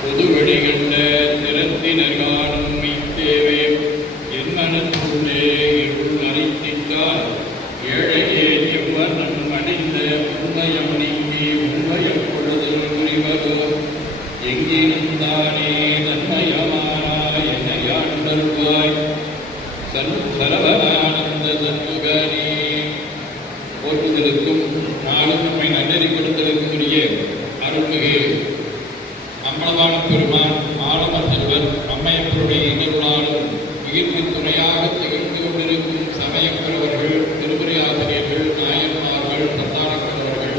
பொதுவெளிகண்ட திறத்தினர் காணும் மெய்த்தேவே என் இருள் அரித்திட்டால் ஏழையே எவ்வனம் அணிந்த உண்மயம் நீங்கி உண்மயம் பொழுதில் புரிவதோ எங்கினும் தானே என்னை ஆண்டருவாய் சன் சண்முகனே போற்றுதலுக்கும் நாளும் அம்மளவான பெருமான் ஆனந்த செல்வர் அம்மையப்பருடைய இணைவுளாலும் உயிர்க்கு துணையாக திகழ்ந்து கொண்டிருக்கும் சமயக்கிறவர்கள் திருமுறை ஆசிரியர்கள் நாயன்மார்கள் சந்தானக்குறவர்கள்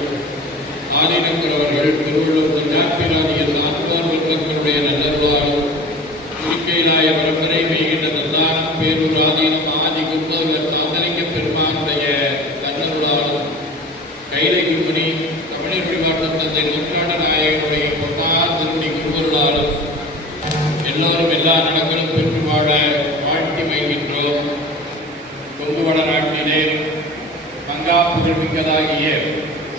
ஆதீனக்குறவர்கள் திருவள்ளுவர் தஞ்சாப்பிராதிய சாத்துவார் வர்க்கங்களுடைய நல்லருளாலும் குறிக்கையிலாய பரம்பரை மெய்கின்ற தந்தானம் பேரூர் ஆதீனமாக மிக்கதாகிய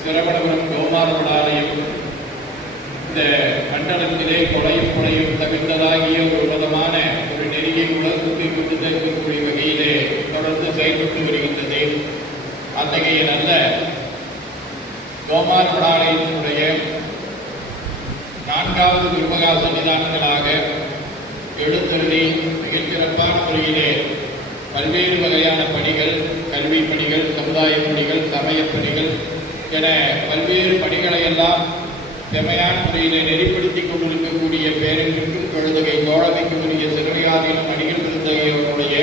சிரவணபுரம் கோமாரபடாலயம் இந்த மண்டலத்திலே கொலையும் கொலையும் தகுந்ததாகிய ஒரு விதமான ஒரு நெறியை உலகத்தை கொண்டு தருக்கக்கூடிய வகையிலே தொடர்ந்து செயல்பட்டு வருகின்றது. அத்தகைய நல்ல கோமாரபடாலயத்தினுடைய நான்காவது குருமகா சன்னிதானங்களாக எழுத்தருளி மிகச் சிறப்பான முறையிலே பல்வேறு வகையான பணிகள் கல்வி பணிகள் சமுதாய பணிகள் சமயப் பணிகள் என பல்வேறு பணிகளை எல்லாம் செமையான முறையிலே நெறிப்படுத்திக் கொண்டிருக்கக்கூடிய பேரங்களுக்கும் கழுதகை தோழமைக்கும் உரிய அணிகள் விருந்தகையவர்களுடைய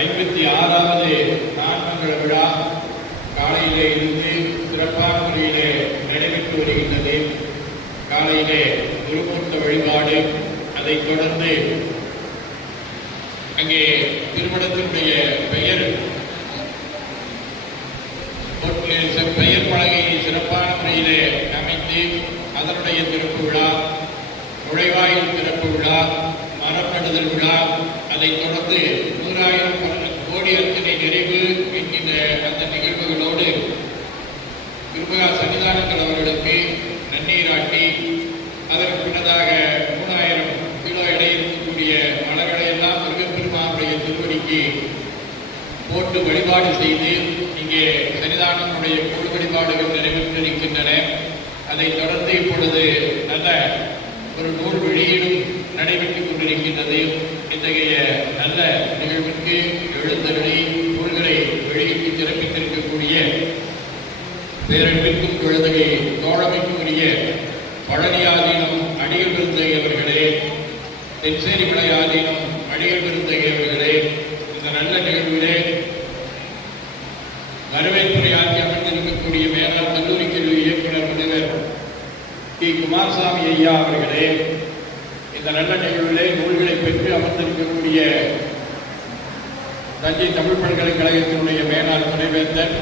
ஐம்பத்தி ஆறாவது நான்மங்கல விழா காலையிலே இருந்து சிறப்பான முறையிலே நடைபெற்று வருகின்றது. காலையிலே குருமூர்த்த வழிபாடு அதைத் தொடர்ந்து அங்கே திருமணத்தினுடைய பெயர். பெயர் பலகையை சிறப்பான முறையிலே அமைத்து அதனுடைய திறப்பு விழா நுழைவாயில் திறப்பு விழா மரம் நடுதல் விழா அதைத் தொடர்ந்து நூறாயிரம் கோடி அர்ச்சனை நிறைவு என்கின்ற அந்த நிகழ்வுகளோடு திருமகா சன்னிதானங்கள் அவர்களுக்கு நன்னீராட்டி அதற்கு பின்னதாக மூணாயிரம் கிலோ எடை இருக்கக்கூடிய திருவடிக்கு போட்டு வழிபாடு செய்து இங்கே சன்னிதானங்களுடைய பொது வழிபாடுகள் நிறைவேற்றிருக்கின்றன. அதைத் தொடர்ந்து இப்பொழுது நல்ல ஒரு நூல் வெளியீடும் நடைபெற்றுக் கொண்டிருக்கின்றது. இத்தகைய நல்ல நிகழ்வுக்கு எழுந்தருளி நூல்களை வெளியிட்டு சிறப்பித்திருக்கக்கூடிய பேரன்பிற்கும் குழந்தையை தோழமைக்குரிய பழனியாதீனம் பழனி ஆதீனம் அடிகள் விருந்தகையவர்களே தென்சேரி மலை அடிகள் விருந்தகையவர்களே இந்த நல்ல நிகழ்விலே வரவேற்புரை ஆற்றி அமைந்திருக்கக்கூடிய மேலாள் கல்லூரி கல்வி இயக்குனர் முனைவர் டி. குமாரசாமி ஐயா அவர்களே இந்த நல்ல நிகழ்விலே நூல்களை பெற்று அமர்ந்திருக்கக்கூடிய தஞ்சை தமிழ் பல்கலைக்கழகத்தினுடைய மேலாள் துணைவேந்தர்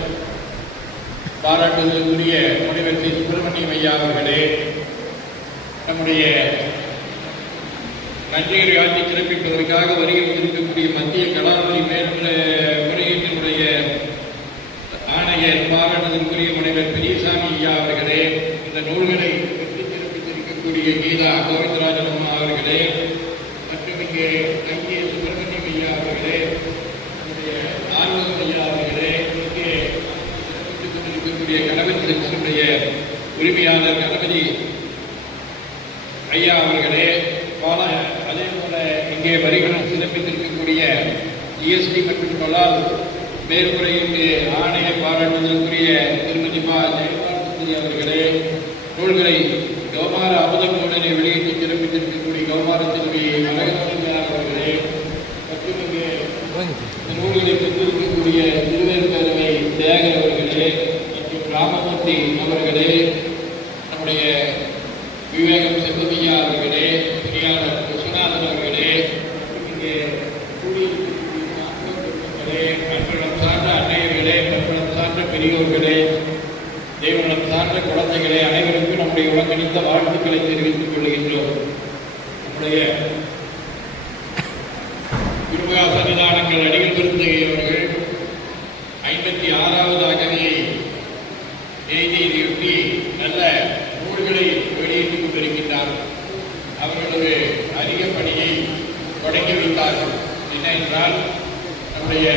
பாராட்டுதலுக்குரிய முனைவர் டி சுப்பிரமணியம் ஐயா அவர்களே நம்முடைய நன்றிகளை ஆட்சி சிறப்பிப்பதற்காக வருகை வந்திருக்கக்கூடிய மத்திய கலாநிதி மேற்கொள்ள முறையீட்டினுடைய ஆணையர் பாராட்டுதலுக்குரிய முனைவர் பெரியசாமி ஐயா அவர்களே இந்த நூல்களை பெற்று சிறப்பித்திருக்கக்கூடிய கீதா கோவிந்தராஜன் அம்மா அவர்களே மற்றும் இங்கே தங்கிய சுப்பிரமணியம் ஐயா அவர்களே நம்முடைய ஆர்வம் ஐயா அவர்களே இங்கே சிறப்பித்துக் கொண்டிருக்கக்கூடிய கணவன் உரிமையாளர் கணபதி ஐயா அவர்களே இங்கே வரிகளும் சிறப்பித்திருக்கக்கூடிய ஜிஎஸ்டி மற்றும் தொழால் மேற்முறையீட்டு ஆணைய பாராட்டுதலுக்குரிய திருமதி மா. ஜெயபாரதி அவர்களே நூல்களை கௌமார அமுதங்கோடனை வெளியிட்டு சிறப்பித்திருக்கக்கூடிய கௌமார செல்வி அவர்களே மற்றும் இங்கே நூல்களை பெற்றிருக்கக்கூடிய திருவேல் பேரவை தேகர் அவர்களே மற்றும் ராமமூர்த்தி அவர்களே நம்முடைய விவேகம் தெய்வநலம் குழந்தைகளே அனைவருக்கும் நம்முடைய ஒருங்கிணைந்த வாழ்த்துக்களை தெரிவித்துக் கொள்கின்றோம். நம்முடைய திருமகா சன்னிதானங்கள் அடிகள் பெருந்தகையவர்கள் ஐம்பத்தி ஆறாவது அகவையை எய்தியதையொட்டி நல்ல நூல்களை நாயனார் அவர்களது அதிக பணியை தொடங்கி வைத்தார்கள். என்ன என்றால் நம்முடைய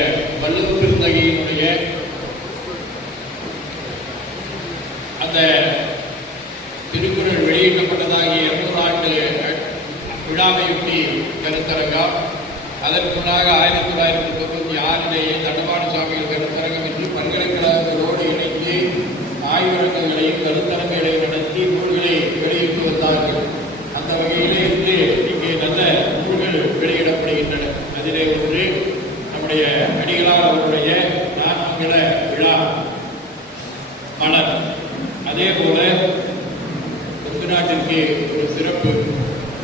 வல்லூர் பெருந்தகையினுடைய அந்த திருக்குறள் வெளியிடப்பட்டதாகிய இருநூறு ஆண்டு விழாவையொட்டி கருத்தரங்கம் அதற்குள்ளாக ஆயிரத்தி தொள்ளாயிரத்தி தொண்ணூற்றி ஆறிலேயே தண்டபாணி சுவாமிகள் கருத்தரங்கம் என்று பல்கலைக்கழகங்களோடு இணைத்து ஆய்வரங்கங்களையும் கருத்தரங்கங்களையும் நடத்தி நூல்களை வெளியிட்டு வந்தார்கள். அந்த வகையில் இருந்து இங்கே நல்ல நூல்கள் வெளியிடப்படுகின்றன அதிலே ஒன்று நம்முடைய அடிகளார் அவருடைய நான்கில விழா மலர் அதே போல கொங்கு நாட்டிற்கு ஒரு சிறப்பு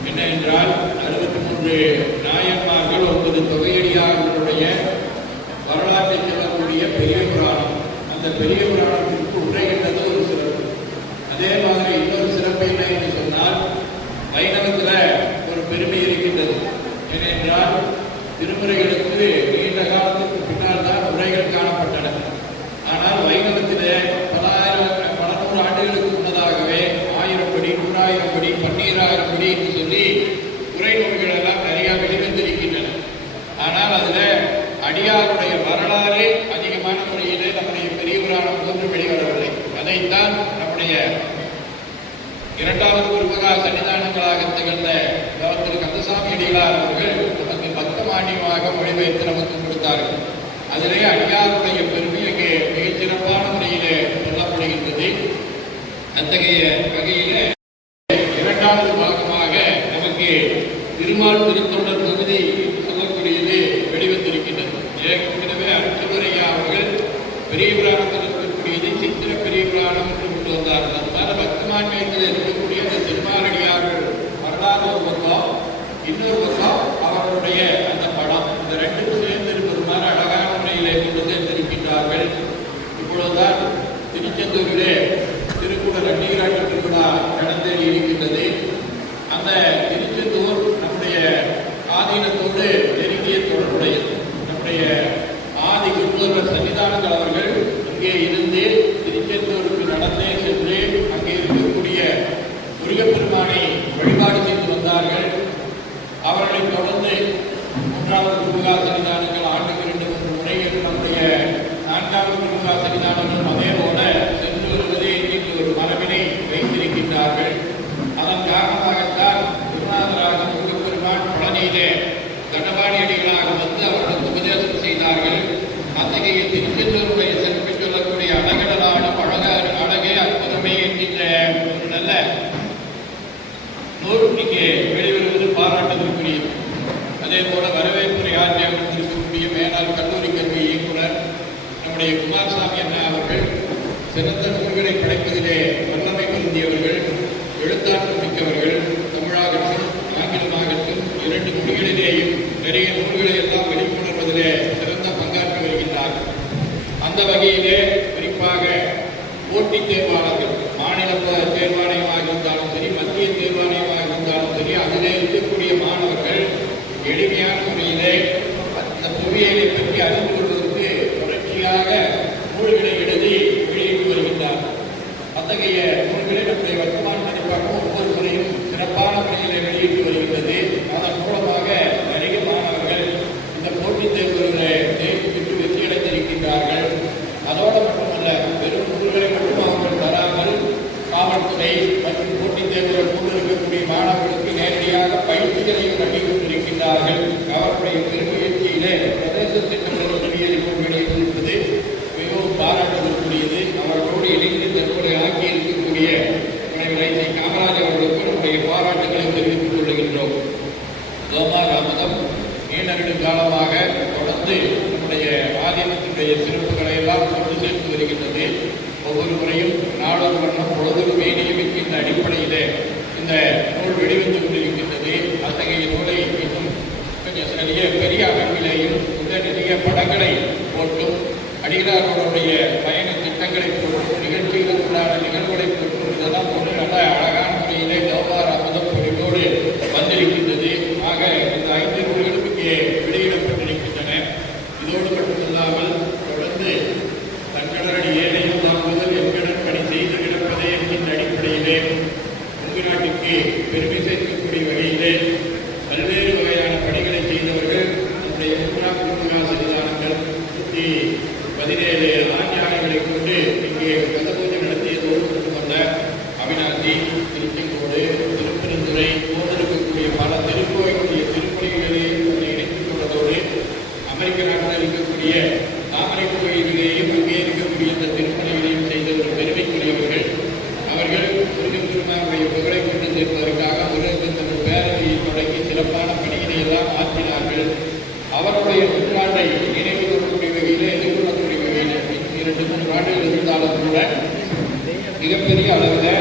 என்ன என்றால் அறுபத்தி மூன்று நாயன்மார்கள் ஒன்பது தொகையடியார்களுடைய வரலாற்றை சொல்லக்கூடிய பெரிய புராணம் அந்த பெரிய புராணத்திற்கு உரைகின்றது ஒரு சிறப்பு. அதே மாதிரி இன்னொரு சிறப்பு என்ன என்று சொன்னால் வைணவத்தில் ஒரு பெருமை இருக்கின்றது. ஏனென்றால் திருமுறைகளுக்கு நீண்ட காலத்துக்கு பின்னால் தான் உரைகள் காணப்பட்டன. ஆனால் வைணவத்திலே பல ஆயிரம் பல நூறு ஆண்டுகளுக்கு முன்னதாகவே ஆயிரம் படி நூறாயிரம் படி பன்னீராயிரம் படி என்று சொல்லி உரை நூல்கள் எல்லாம் நிறைய வெளிவந்திருக்கின்றன. ஆனால் அதில் அடியாருடைய வரலாறு அதிகமான முறையிலே நம்முடைய பெரிய புராணம் போன்று வெளிவரவில்லை அதைத்தான் நம்முடைய இரண்டாவது குருமகா சன்னிதானங்களாக திகழ்ந்த திரு கந்தசாமி அடிகளார் அவர்கள் நமக்கு பக்தமானியமாக மொழிபெயர்த்து நமக்கு கொடுத்தார்கள். அதிலே அடியாருடைய பெருமை அங்கே மிகச் சிறப்பான முறையிலே சொல்லப்படுகின்றது. அத்தகைய ಕಟ್ಟಿ வரவேற்புரை ஆற்றிய இருக்கக்கூடிய மேலாள் கல்லூரி கல்வி இயக்குனர் நம்முடைய குமாரசாமி அண்ணா அவர்கள் சிறந்த நூல்களை படைப்பதிலே வல்லமை பொருந்தியவர்கள் எழுத்தாற்றல் மிக்கவர்கள் தமிழாகட்டும் ஆங்கிலமாகட்டும் இரண்டு மொழிகளிலேயும் நிறைய நூல்களை எல்லாம் வெளிக்கொணர்வதிலே சிறந்த பங்காற்றி வருகின்றார். அந்த வகையிலே குறிப்பாக போட்டித் தேர்வாளர்கள் மாநில தேர்வாணையமாக இருந்தாலும் சரி மத்திய தேர்வாணையமாக இருந்தாலும் சரி அதிலே இருக்கக்கூடிய மாணவர்கள் எளிமையான முறையிலே அந்த புவியியலை பற்றி அறிந்து கொள்வதற்கு தொடர்ச்சியாக நூல்களை எழுதி வெளியிட்டு வருகின்றார்கள் இத்தகைய நூல்களை வர்த்தமான பதிப்பாக ஒவ்வொரு முறையும் சிறப்பான முறையில் வெளியிட்டு வருகின்றது அதன் மூலமாக நிறைய மாணவர்கள் இந்த போட்டித் தேர்வுகளை தேர்வு பெற்று வெற்றி அடைந்திருக்கின்றார்கள். அதோடு மட்டுமல்ல வெறும் நூல்களை மட்டும் அவர்கள் தராமல் காவல்துறை மற்றும் போட்டித் தேர்வுகள் கொண்டிருக்கக்கூடிய மாணவர்களுக்கு நேரடியாக பயிற்சிகளையும் வழங்கி கொண்டிருக்கின்றார்கள். அவருடைய பெருமுயற்சியிலே பிரதேச திட்டங்கள் வெளியேறி வெளியிட்டிருப்பது மிகவும் பாராட்டுதற்குரியது அவர்களோடு இணைந்து தற்போது ஆக்கி இருக்கக்கூடிய முனைவர் ஐ. காமராஜ் அவர்களுக்கு நம்முடைய பாராட்டுகளை தெரிவித்துக் கொள்கின்றோம் தோமார் அமுதம் நீண்ட நெடுங்காலமாக தொடர்ந்து நம்முடைய சிறப்புகளை எல்லாம் கொண்டு சேர்த்து வருகின்றது. ஒவ்வொரு முறையும் நாளொரு வண்ணம் பொழுதொரு மேனியும் என்கின்ற அடிப்படையிலே இந்த நூல் வெளிவந்து கொண்டிருக்கின்றது. அத்தகைய நூலை இன்னும் கொஞ்சம் பெரிய பெரிய அமைப்பிலேயும் இந்த நிறைய படங்களை போட்டும் அடிகளார்களுடைய பயண திட்டங்களை போட்டும் நிகழ்ச்சிகளுக்குள்ளான நிகழ்வுகளை போட்டும். இதெல்லாம் போட்டு நல்ல அழகான முறையிலே ஜவஹர் அமுதம் பொருளோடு வந்திருக்கின்றது ஆக இந்த ஐந்து நூல்களும் இங்கே வெளியிடப்பட்டிருக்கின்றன இதோடு மட்டுமில்லாமல் தொடர்ந்து தன்கடலடி ஏழையும் தாங்குதல் என்கடன் பணி செய்து கிடப்பதே என்கின்ற அடிப்படையிலே கொங்கு நாட்டிற்கு பெருமை சேர்க்கக்கூடிய வகையிலே பல்வேறு வகையான பணிகளை செய்தவர்கள் நம்முடைய மூன்றாம் குருமகா சன்னிதானங்கள் நூற்றி பதினேழு ஆஞ்ஞானைகளை கொண்டு இங்கே கதபூஜை நடத்தியதோடு மட்டுமல்ல அவினாசி திருச்செங்கோடு திருப்பெருந்துறை போன்று இருக்கக்கூடிய பல திருக்கோயிலுடைய திருப்பணிகளையும் இங்கே இணைத்துக் கொண்டதோடு அமெரிக்க நாட்டில் இருக்கக்கூடிய தாமரை கோயிலிலேயும் அங்கே இருக்கக்கூடிய இந்த திருப்பணிகளையும் செய்த ஒரு பெருமைக்குரியவர்கள் அவர்கள் முருகன் பெருமானுடைய புகழை கொண்டு சேர்ப்பதற்காக முருகன் தமிழ் பேரவையை தொடங்கி சிறப்பான பணியினை எல்லாம் ஆற்றினார்கள் அவருடைய நூற்றாண்டை நினைவு கூறக்கூடிய வகையில் எதிர்கொள்ளக்கூடிய வகையில் ரெண்டு மூன்று ஆண்டுகள் இருந்தாலும் கூட மிகப்பெரிய அளவில்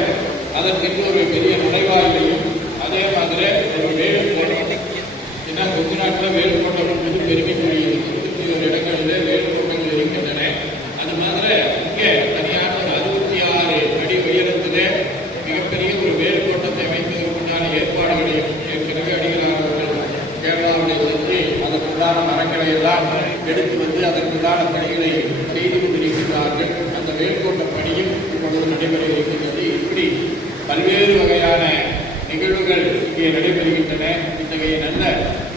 அதற்கு ஒரு பெரிய நுழைவாயிலையும் அதே மாதிரி ஒரு வேறு ஏன்னா கொஞ்ச நாட்டில் வேறு போட்டோம் என்பது பெருமைக்குரிய ஒரு இடங்களில் வேறு போட்டங்கள் இருக்கின்றன. அது மாதிரி இங்கே தனியான ஒரு அறுபத்தி ஆறு அடி உயரத்திலே மிகப்பெரிய ஒரு வேறு கோட்டத்தை வைப்பதற்குண்டான ஏற்பாடுகளையும் ஏற்கனவே அடிகளார்கள் கேரளாவுடைய சென்று அதற்குண்டான மரங்களை எல்லாம் எடுத்து வந்து அதற்குண்டான பணிகளை செய்து கொண்டிருக்கிறார்கள் அந்த மேற்கொண்ட பணியும் இப்பொழுது நடைபெற இருக்கின்றது இப்படி பல்வேறு வகையான நிகழ்வுகள் இங்கே நடைபெறுகின்றன. இத்தகைய நல்ல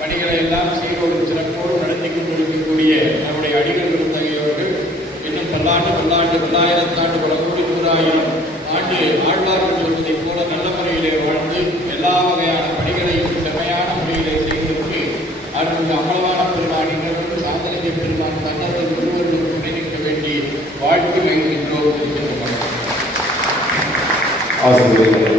பணிகளை எல்லாம் சீரோடு சிறப்போடு நடத்தி கொண்டிருக்கக்கூடிய நம்முடைய அடிகளுக்கு Awesome.